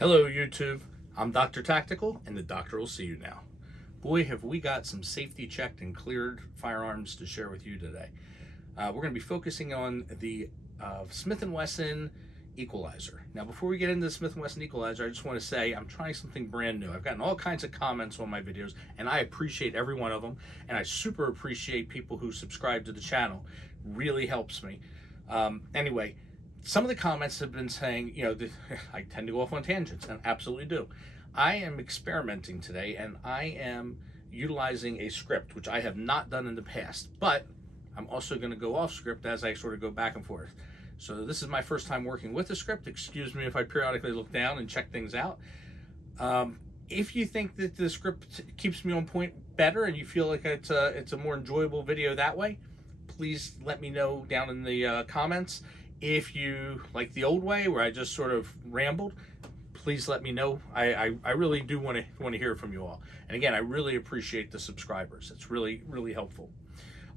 Hello YouTube, I'm Dr. Tactical and the doctor will see you now. Boy, have we got some safety checked and cleared firearms to share with you today. We're going to be focusing on the Smith Wesson Equalizer. Now before we get into the Smith Wesson Equalizer, I just want to say I'm trying something brand new. I've gotten all kinds of comments on my videos and I appreciate every one of them, and I super appreciate people who subscribe to the channel. Really helps me. Anyway, some of the comments have been saying, I tend to go off on tangents, and I absolutely do. I am experimenting today, and I am utilizing a script, which I have not done in the past, but I'm also going to go off script as I sort of go back and forth. So this is my first time working with a script. Excuse me if I periodically look down and check things out. If you think that the script keeps me on point better and you feel like it's a more enjoyable video that way, please let me know down in the comments. If you like the old way where I just sort of rambled, please let me know. I really do want to hear from you all. And again, I really appreciate the subscribers. It's really, really helpful.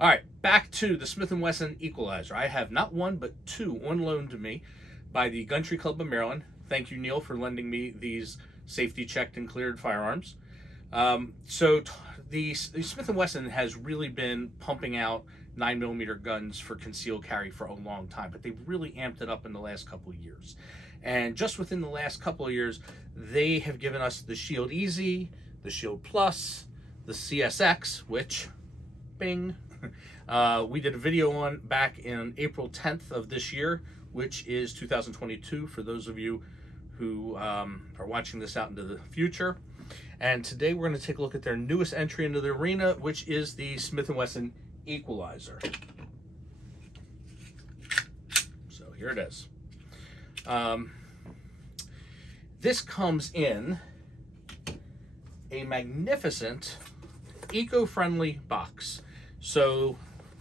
All right, back to the Smith & Wesson Equalizer. I have not one, but two on loan to me by the Gun Tree Club of Maryland. Thank you, Neil, for lending me these safety checked and cleared firearms. So the Smith & Wesson has really been pumping out 9mm guns for concealed carry for a long time, but they've really amped it up in the last couple of years. And just within the last couple of years, they have given us the Shield Easy, the Shield Plus, the CSX, which, bing, we did a video on back in April 10th of this year, which is 2022 for those of you who are watching this out into the future. And today we're going to take a look at their newest entry into the arena, which is the Smith & Wesson Equalizer. So here it is. This comes in a magnificent eco-friendly box. So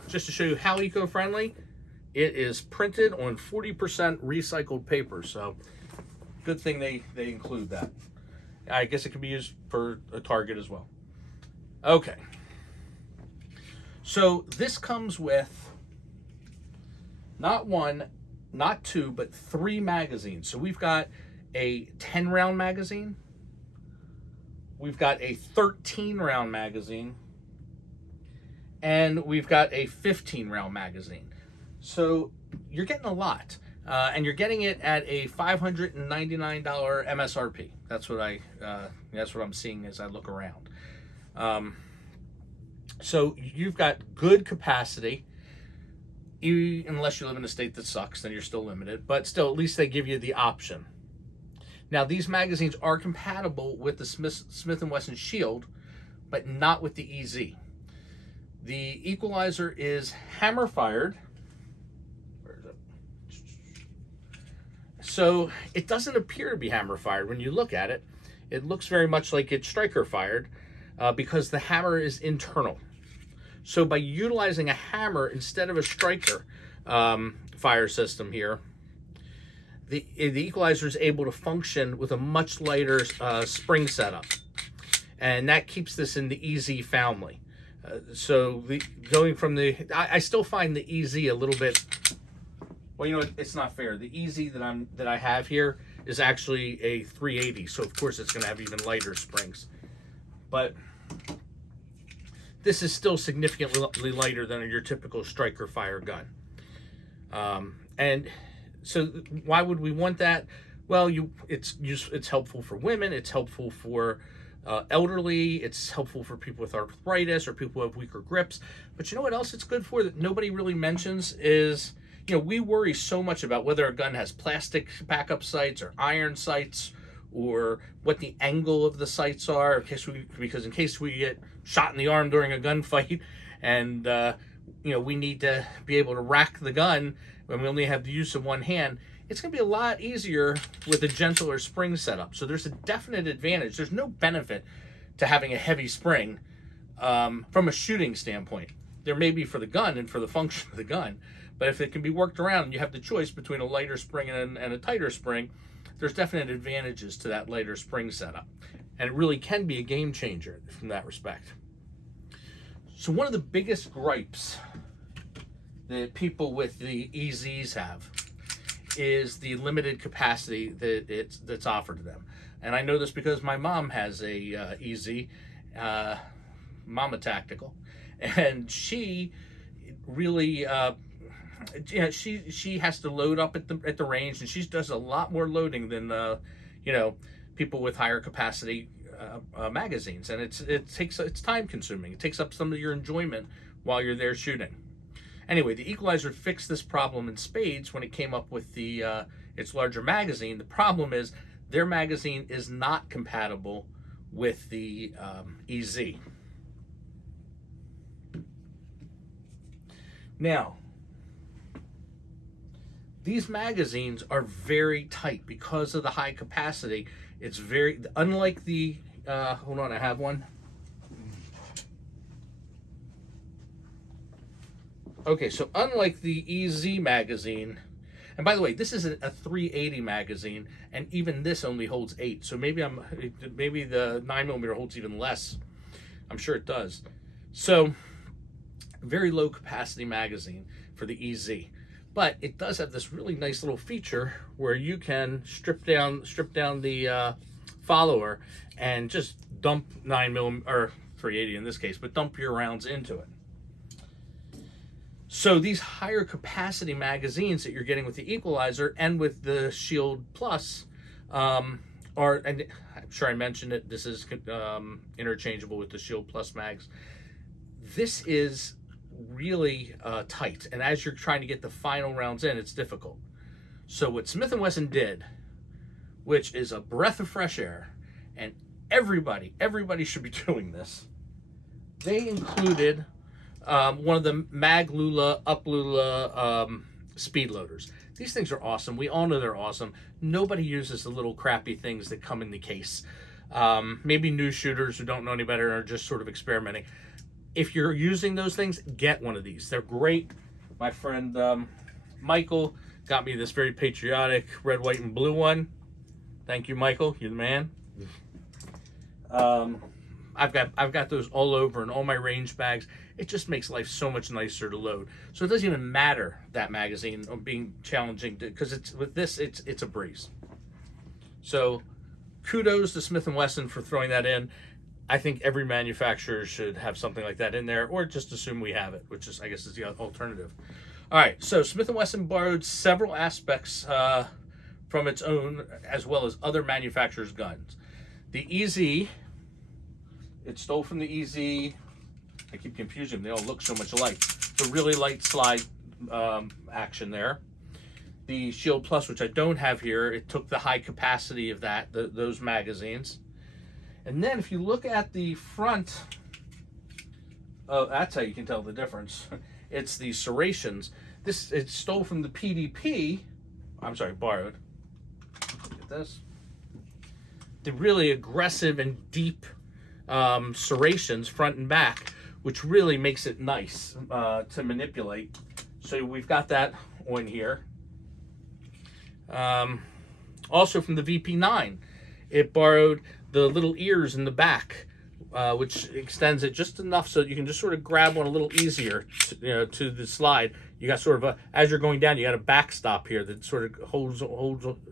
just to show you how eco-friendly, it is printed on 40% recycled paper. So good thing they include that. I guess it can be used for a target as well. Okay. So this comes with not one, not two, but 3 magazines. So we've got a 10-round magazine, we've got a 13-round magazine, and we've got a 15-round magazine. So you're getting a lot, and you're getting it at a $599 MSRP. That's what I'm seeing as I look around. So you've got good capacity. Unless you live in a state that sucks, then you're still limited. But still, at least they give you the option. Now, these magazines are compatible with the Smith & Wesson Shield, but not with the EZ. The Equalizer is hammer-fired. Where is it? So it doesn't appear to be hammer-fired. When you look at it, it looks very much like it's striker-fired because the hammer is internal. So by utilizing a hammer instead of a striker fire system here, the Equalizer is able to function with a much lighter spring setup. And that keeps this in the EZ family. So going from I still find the EZ a little bit, well, you know, it's not fair. The EZ that I have here is actually a 380. So of course it's going to have even lighter springs. But this is still significantly lighter than your typical striker fire gun. And so why would we want that? Well, it's helpful for women, it's helpful for elderly, it's helpful for people with arthritis or people who have weaker grips. But you know what else it's good for that nobody really mentions is, we worry so much about whether a gun has plastic backup sights or iron sights, or what the angle of the sights are, because in case we get shot in the arm during a gunfight, and we need to be able to rack the gun when we only have the use of one hand, it's going to be a lot easier with a gentler spring setup. So there's a definite advantage. There's no benefit to having a heavy spring from a shooting standpoint. There may be for the gun and for the function of the gun, but if it can be worked around and you have the choice between a lighter spring and a tighter spring, there's definite advantages to that lighter spring setup. And it really can be a game changer from that respect. So one of the biggest gripes that people with the EZs have is the limited capacity that's offered to them. And I know this because my mom has a EZ, Mama Tactical, and she really, she has to load up at the range, and she does a lot more loading than people with higher capacity magazines, and it's time consuming. It takes up some of your enjoyment while you're there shooting. Anyway, the Equalizer fixed this problem in spades when it came up with its larger magazine. The problem is their magazine is not compatible with the EZ. Now, these magazines are very tight because of the high capacity. It's very, unlike the, hold on, I have one. Okay, so unlike the EZ magazine, and by the way, this is a 380 magazine, and even this only holds 8. So maybe the 9mm holds even less. I'm sure it does. So very low capacity magazine for the EZ, but it does have this really nice little feature where you can strip down the follower and just dump 9mm or 380 in this case, but dump your rounds into it. So these higher capacity magazines that you're getting with the Equalizer and with the Shield Plus and I'm sure I mentioned it, this is interchangeable with the Shield Plus mags. This is really tight, and as you're trying to get the final rounds in, it's difficult. So what Smith Wesson did, which is a breath of fresh air, and everybody should be doing this, they included one of the Maglula Uplula speed loaders. These things are awesome. We all know they're awesome. Nobody uses the little crappy things that come in the case. Maybe new shooters who don't know any better are just sort of experimenting. If you're using those things, get one of these. They're great. My friend Michael got me this very patriotic red, white, and blue one. Thank you, Michael. You're the man. I've got those all over in all my range bags. It just makes life so much nicer to load. So it doesn't even matter that magazine being challenging because it's a breeze. So kudos to Smith & Wesson for throwing that in. I think every manufacturer should have something like that in there, or just assume we have it, which is, I guess, is the alternative. All right, so Smith & Wesson borrowed several aspects from its own, as well as other manufacturers' guns. The EZ, it stole from the EZ. I keep confusing them. They all look so much alike. The really light slide action there. The Shield Plus, which I don't have here, it took the high capacity of those magazines. And then if you look at the front, oh, that's how you can tell the difference. It's the serrations. It stole from the PDP. I'm sorry, borrowed. Look at this. The really aggressive and deep serrations, front and back, which really makes it nice to manipulate. So we've got that on here. Also from the VP9, it borrowed the little ears in the back, which extends it just enough so you can just sort of grab one a little easier to the slide. You got sort of as you're going down, you got a backstop here that sort of holds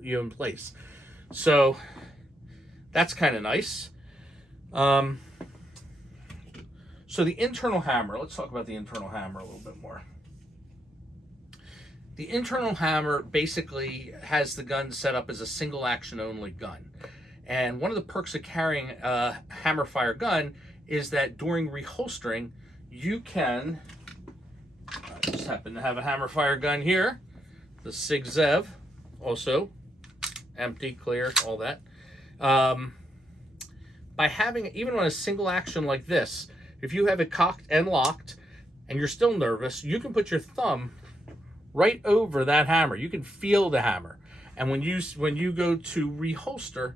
you in place. So that's kind of nice. So the internal hammer, let's talk about the internal hammer a little bit more. The internal hammer basically has the gun set up as a single action only gun. And one of the perks of carrying a hammer fire gun is that during reholstering, you can, I just happen to have a hammer fire gun here, the Sig Zev, also empty, clear, all that. By having, even on a single action like this, if you have it cocked and locked and you're still nervous, you can put your thumb right over that hammer. You can feel the hammer. And when you go to reholster,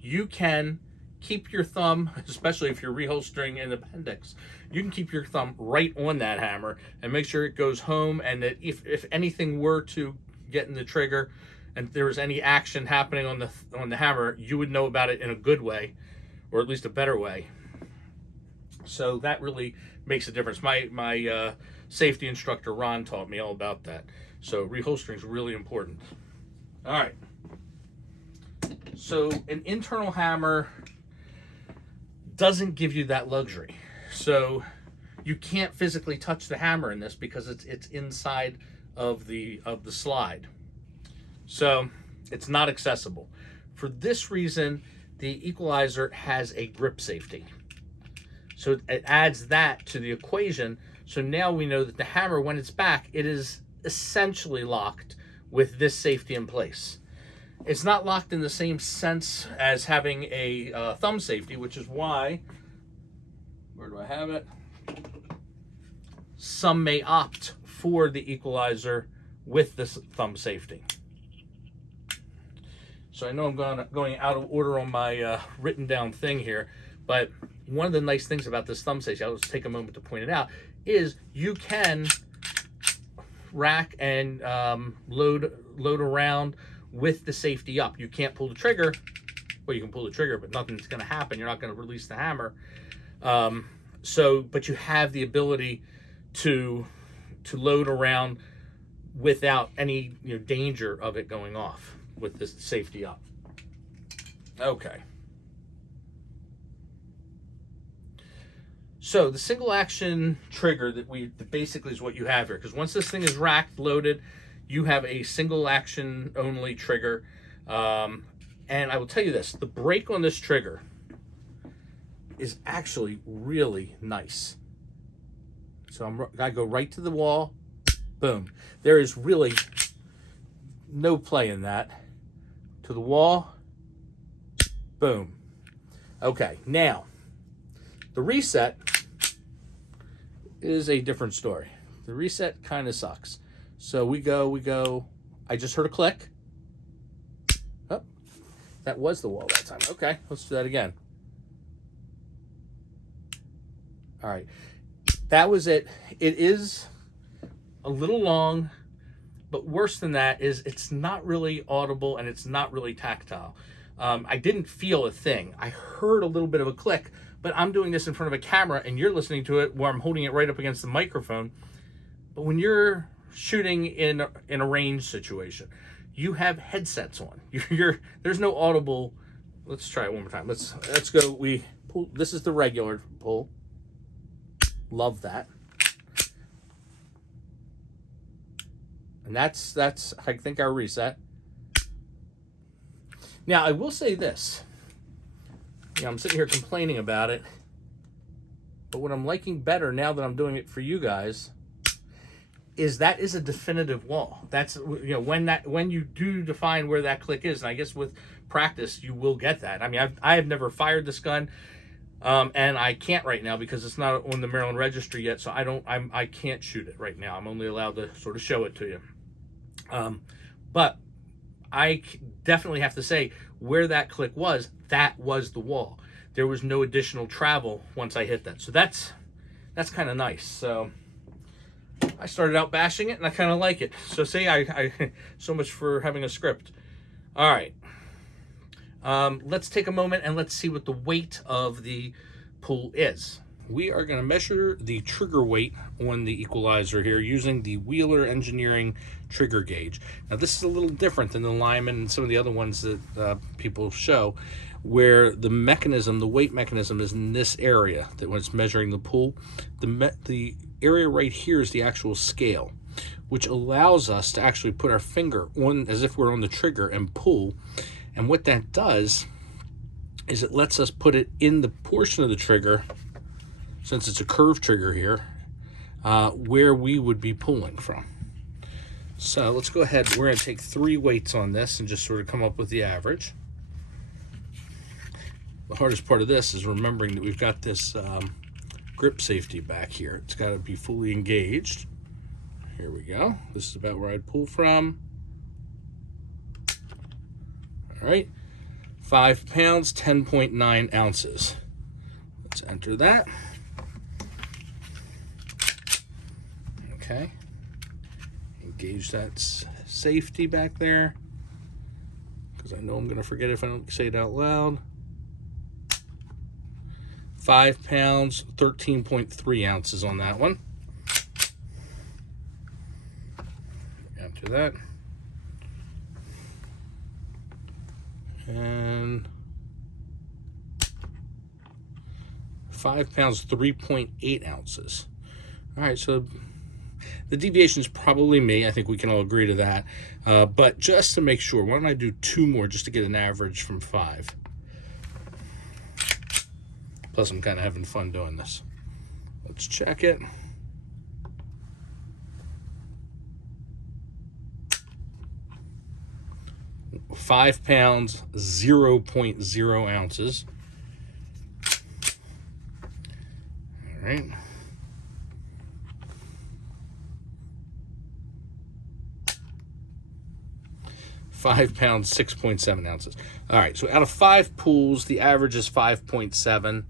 you can keep your thumb, especially if you're reholstering an appendix, you can keep your thumb right on that hammer and make sure it goes home, and that if anything were to get in the trigger and there was any action happening on the hammer, you would know about it in a good way, or at least a better way. So that really makes a difference. My safety instructor, Ron, taught me all about that. So reholstering is really important. All right. So an internal hammer doesn't give you that luxury. So you can't physically touch the hammer in this because it's inside of the slide. So it's not accessible. For this reason, the Equalizer has a grip safety. So it adds that to the equation. So now we know that the hammer, when it's back, it is essentially locked with this safety in place. It's not locked in the same sense as having a thumb safety, which is why, where do I have it? Some may opt for the Equalizer with this thumb safety. So I know I'm going out of order on my written down thing here, but one of the nice things about this thumb safety, I'll just take a moment to point it out, is you can rack and load around with the safety up. You can't pull the trigger. Well, you can pull the trigger, but nothing's going to happen. You're not going to release the hammer. But you have the ability to load around without any danger of it going off with this safety up. Okay. So the single action trigger that basically is what you have here, because once this thing is racked, loaded, you have a single action only trigger. And I will tell you this, the break on this trigger is actually really nice. So I go right to the wall, boom. There is really no play in that. To the wall, boom. Okay, now, the reset is a different story. The reset kind of sucks. So we go, I just heard a click. Oh, that was the wall that time. Okay, let's do that again. All right, that was it. It is a little long, but worse than that is it's not really audible and it's not really tactile. I didn't feel a thing. I heard a little bit of a click, but I'm doing this in front of a camera and you're listening to it where I'm holding it right up against the microphone. But when you're shooting in a range situation, you have headsets on. There's no audible. Let's try it one more time. Let's go. We pull. This is the regular pull. Love that. And that's I think our reset. Now I will say this. I'm sitting here complaining about it, but what I'm liking better now that I'm doing it for you guys is that is a definitive wall. That's when you do define where that click is, and I guess with practice you will get that. I mean, I have never fired this gun, and I can't right now because it's not on the Maryland registry yet. So I can't shoot it right now. I'm only allowed to sort of show it to you. But I definitely have to say where that click was, that was the wall. There was no additional travel once I hit that. So that's kind of nice. So I started out bashing it and I kind of like it. So I so much for having a script. All right. Let's take a moment and let's see what the weight of the pull is. We are going to measure the trigger weight on the Equalizer here using the Wheeler Engineering trigger gauge. Now this is a little different than the Lyman and some of the other ones that people show, where the mechanism, the weight mechanism is in this area, that when it's measuring the pull, the area right here is the actual scale, which allows us to actually put our finger on as if we're on the trigger and pull. And what that does is it lets us put it in the portion of the trigger, since it's a curved trigger here, where we would be pulling from. So let's go ahead. We're going to take 3 weights on this and just sort of come up with the average. The hardest part of this is remembering that we've got this grip safety back here. It's got to be fully engaged. Here we go. This is about where I'd pull from. All right, 5 pounds, 10.9 ounces. Let's enter that. Okay, engage that safety back there, because I know I'm going to forget if I don't say it out loud. 5 pounds, 13.3 ounces on that one. Enter that. And 5 pounds, 3.8 ounces. All right, so the deviation is probably me. I think we can all agree to that. But just to make sure, why don't I do 2 more just to get an average from 5? Plus, I'm kind of having fun doing this. Let's check it. £5 pounds, 0.0 ounces. All right. £5 pounds, 6.7 ounces. All right, so out of 5 pools, the average is 5.7.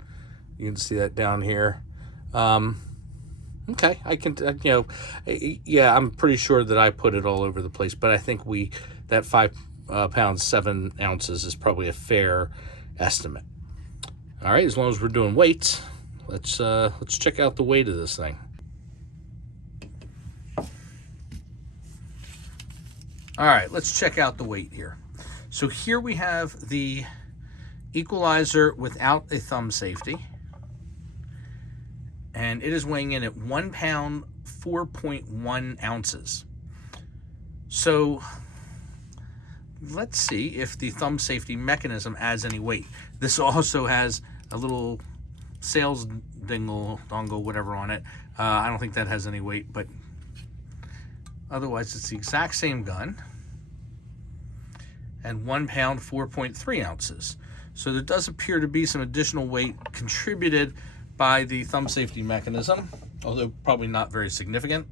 You can see that down here. Okay, I can, yeah, I'm pretty sure that I put it all over the place, but I think that 5 pounds, 7 ounces is probably a fair estimate. All right, as long as we're doing weights, let's check out the weight of this thing. All right, let's check out the weight here. So here we have the Equalizer without a thumb safety. And it is weighing in at 1 pound, 4.1 ounces. So let's see if the thumb safety mechanism adds any weight. This also has a little sales dongle, whatever on it. I don't think that has any weight, but otherwise it's the exact same gun. And 1 pound, 4.3 ounces. So there does appear to be some additional weight contributed by the thumb safety mechanism, although probably not very significant.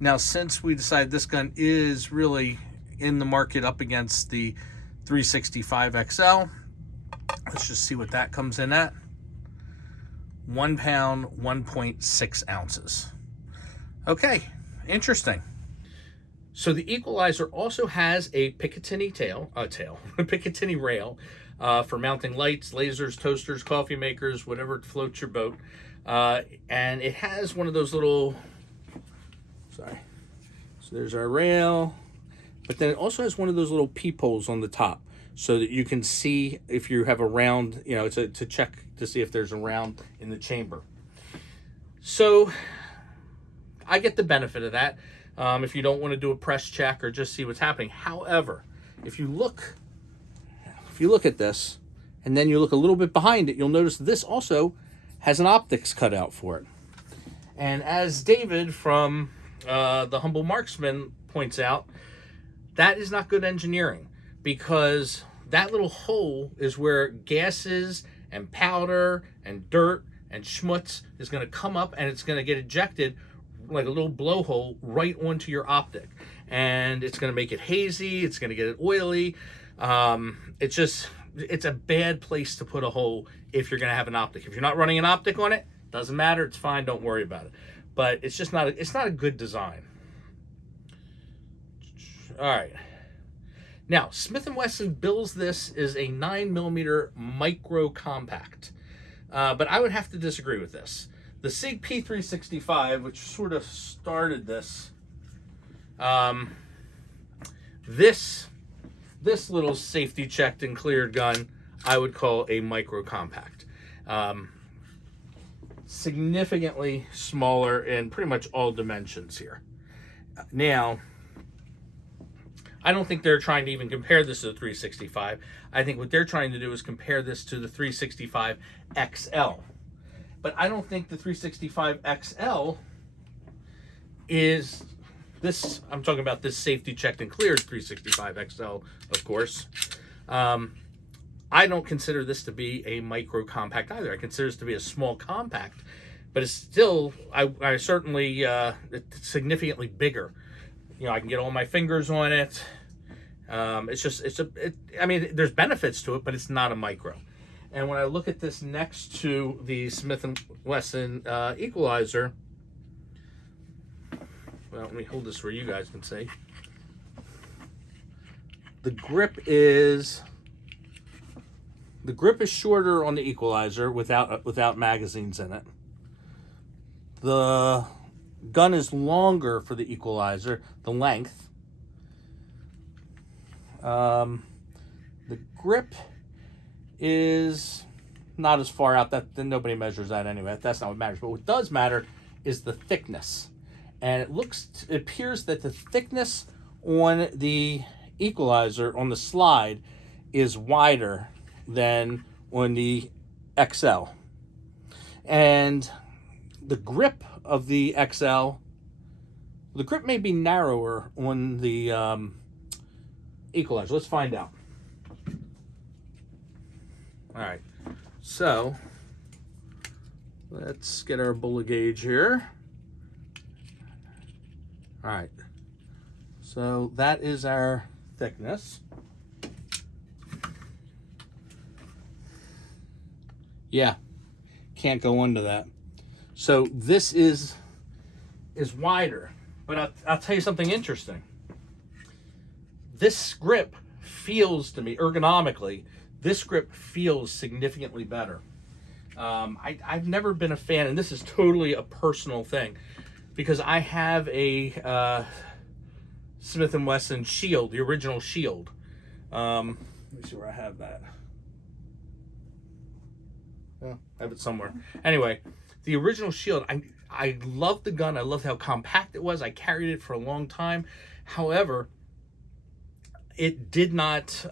Now, since we decided this gun is really in the market up against the 365 XL, let's just see what that comes in at. 1 pound, 1.6 ounces. Okay, interesting. So the Equalizer also has a Picatinny Picatinny rail for mounting lights, lasers, toasters, coffee makers, whatever floats your boat. And it has one of those little, so there's our rail, but then it also has one of those little peepholes on the top so that you can see if you have a round, to check to see if there's a round in the chamber. So I get the benefit of that. If you don't want to do a press check or just see what's happening. However, if you look at this and then you look a little bit behind it, you'll notice this also has an optics cut out for it. And as David from the Humble Marksman points out, that is not good engineering, because that little hole is where gases and powder and dirt and schmutz is going to come up, and it's going to get ejected like a little blowhole right onto your optic, and it's going to make it hazy, it's going to get it oily. It's a bad place to put a hole if you're going to have an optic. If you're not running an optic on it, doesn't matter, it's fine, don't worry about it. But it's just not a good design. All right, now Smith & Wesson bills this as a 9mm micro compact, but I would have to disagree with this. The SIG P365, which sort of started this, this little safety checked and cleared gun, I would call a micro compact. Significantly smaller in pretty much all dimensions here. Now, I don't think they're trying to even compare this to the 365. I think what they're trying to do is compare this to the 365 XL. But I don't think the 365 XL is this. I'm talking about this safety checked and cleared 365 XL, of course. I don't consider this to be a micro compact either. I consider this to be a small compact, but it's still, I certainly, it's significantly bigger. I can get all my fingers on it. I mean, there's benefits to it, but it's not a micro. And when I look at this next to the Smith & Wesson Equalizer, well, let me hold this where you guys can see. The grip is shorter on the Equalizer without magazines in it. The gun is longer for the Equalizer, the length. The grip is not as far out. That nobody measures that anyway. That's not what matters. But what does matter is the thickness. And it appears that the thickness on the Equalizer on the slide is wider than on the XL. And the grip of the XL, the grip may be narrower on the Equalizer. Let's find out. All right, so let's get our bullet gauge here. All right, so that is our thickness. Yeah, can't go under that. So this is wider, but I'll tell you something interesting. This grip feels to me, ergonomically, this grip feels significantly better. I've never been a fan, and this is totally a personal thing, because I have a Smith Wesson Shield, the original Shield. Let me see where I have that. Oh, I have it somewhere. Anyway, the original Shield, I loved the gun. I loved how compact it was. I carried it for a long time. However, it did not,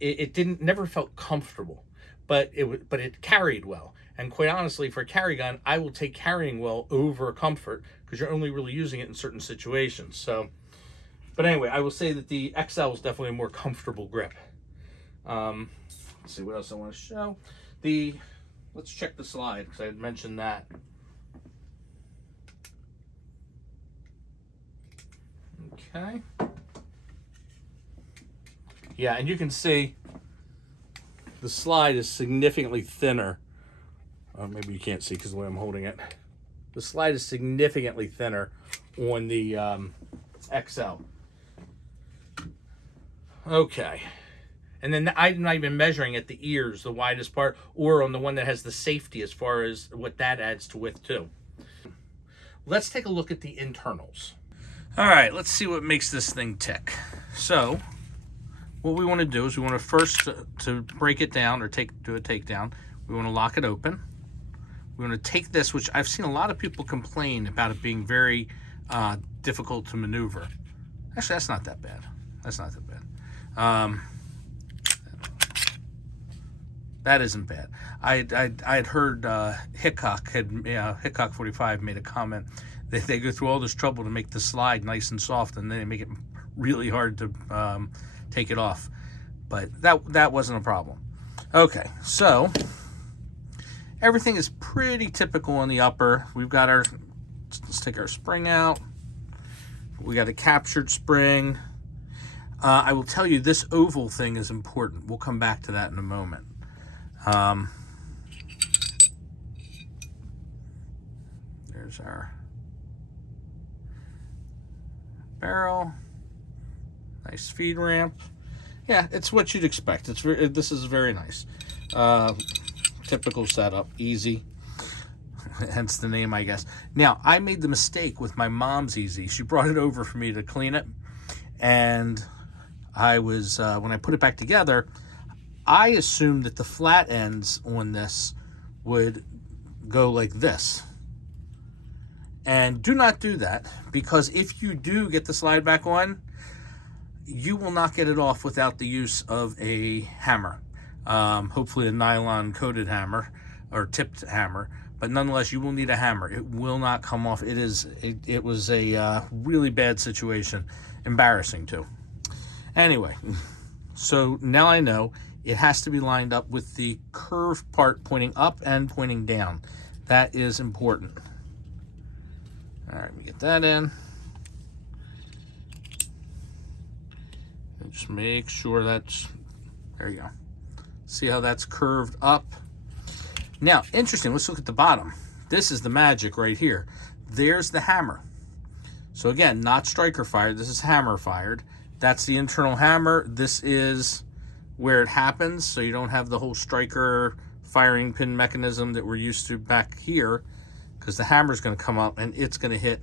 never felt comfortable, but it carried well. And quite honestly, for a carry gun, I will take carrying well over comfort, because you're only really using it in certain situations. So, but anyway, I will say that the XL is definitely a more comfortable grip. Let's see what else I want to show. Let's check the slide, because I had mentioned that. Okay. Yeah, and you can see the slide is significantly thinner. Maybe you can't see because of the way I'm holding it. The slide is significantly thinner on the XL. Okay. And then I'm not even measuring at the ears, the widest part, or on the one that has the safety as far as what that adds to width too. Let's take a look at the internals. All right, let's see what makes this thing tick. So what we want to do is we want to first, to break it down or do a takedown, we want to lock it open. We want to take this, which I've seen a lot of people complain about it being very difficult to maneuver. Actually, that's not that bad. That's not that bad. That isn't bad. I'd heard Hickok 45 made a comment that they go through all this trouble to make the slide nice and soft, and then they make it really hard to take it off. But that wasn't a problem. Okay, so everything is pretty typical on the upper. We've got let's take our spring out. We got a captured spring. I will tell you, this oval thing is important. We'll come back to that in a moment. There's our barrel. Nice feed ramp. Yeah, it's what you'd expect. This is very nice. Typical setup, easy. Hence the name, I guess. Now, I made the mistake with my mom's Easy. She brought it over for me to clean it, and I was when I put it back together, I assumed that the flat ends on this would go like this. And do not do that, because if you do get the slide back on, you will not get it off without the use of a hammer. Hopefully a nylon coated hammer or tipped hammer, but nonetheless you will need a hammer. It will not come off. It was a really bad situation, embarrassing too. Anyway, so now I know it has to be lined up with the curved part pointing up and pointing down. That is important. All right, we get that in. And just make sure that's, there you go. See how that's curved up? Now, interesting, let's look at the bottom. This is the magic right here. There's the hammer. So again, not striker fired, this is hammer fired. That's the internal hammer. This is where it happens, so you don't have the whole striker firing pin mechanism that we're used to back here, because the hammer is going to come up and it's going to hit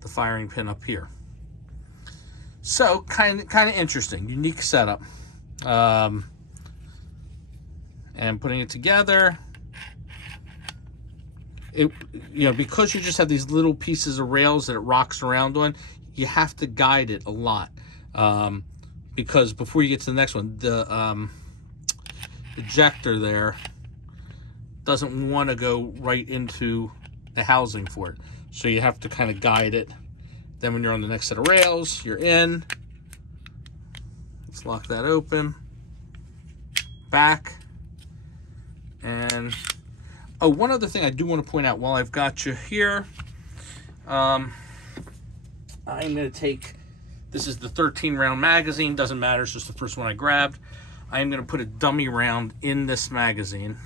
the firing pin up here. So kind of interesting, unique setup. and putting it together. Because you just have these little pieces of rails that it rocks around on, you have to guide it a lot. Because before you get to the next one, the ejector there doesn't want to go right into the housing for it. So you have to kind of guide it. Then when you're on the next set of rails, you're in. Let's lock that open. Back. And oh, one other thing I do want to point out while I've got you here. I'm going to take, this is the 13 round magazine. Doesn't matter, it's just the first one I grabbed. I'm going to put a dummy round in this magazine.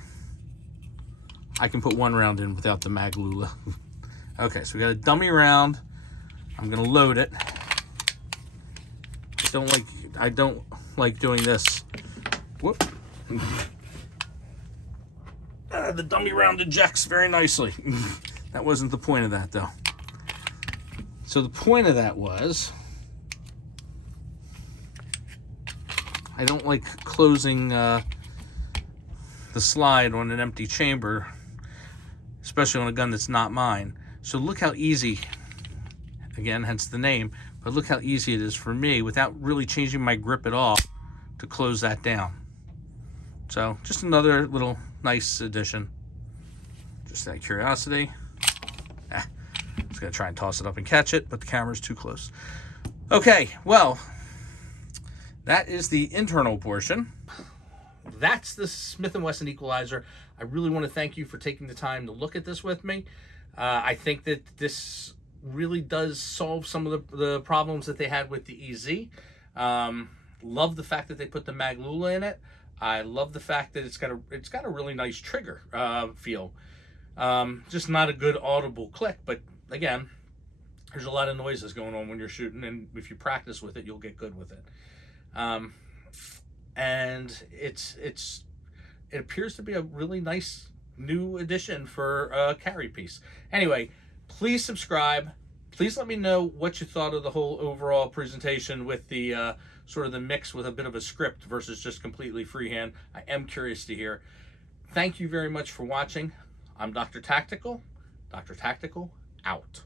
I can put one round in without the mag lula. Okay, so we got a dummy round. I'm going to load it. I don't like doing this. Whoop. The dummy round ejects very nicely. That wasn't the point of that, though. So the point of that was, I don't like closing the slide on an empty chamber, especially on a gun that's not mine. So look how easy, again, hence the name, but look how easy it is for me without really changing my grip at all to close that down. So just another little nice addition. Just out of curiosity. Just gonna try and toss it up and catch it, but the camera's too close. Okay, well, that is the internal portion. That's the Smith Wesson Equalizer. I really want to thank you for taking the time to look at this with me. I think that this really does solve some of the problems that they had with the EZ. Love the fact that they put the mag lula in it. I love the fact that it's got a really nice trigger feel. Just not a good audible click, but again, there's a lot of noises going on when you're shooting, and if you practice with it, you'll get good with it. And it appears to be a really nice new addition for a carry piece. Anyway, please subscribe. Please let me know what you thought of the whole overall presentation with the sort of the mix with a bit of a script versus just completely freehand. I am curious to hear. Thank you very much for watching. I'm Dr. Tactical. Dr. Tactical out.